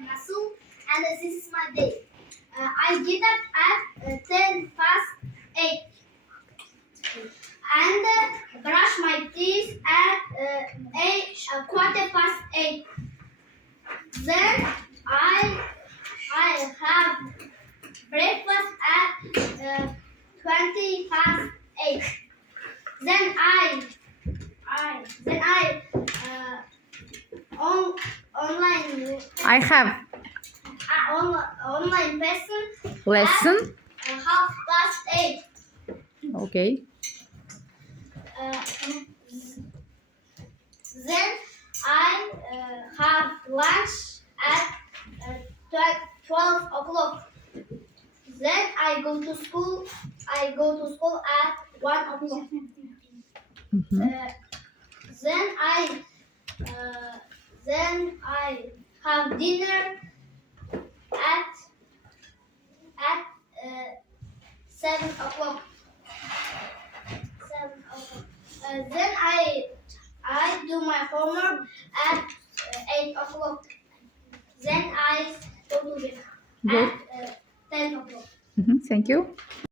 muscle, and this is my day. I get up at 10 past 8 and brush my teeth at quarter past 8. Then I have breakfast at 20 past 8. Then I online I have online lesson. at half past 8. Okay. Then I have lunch at 12 o'clock. Then I go to school. At 1 o'clock. Then I have dinner at 7 o'clock. Then I do my homework at 8 o'clock. Then I go to bed Good. at 10 o'clock. Thank you.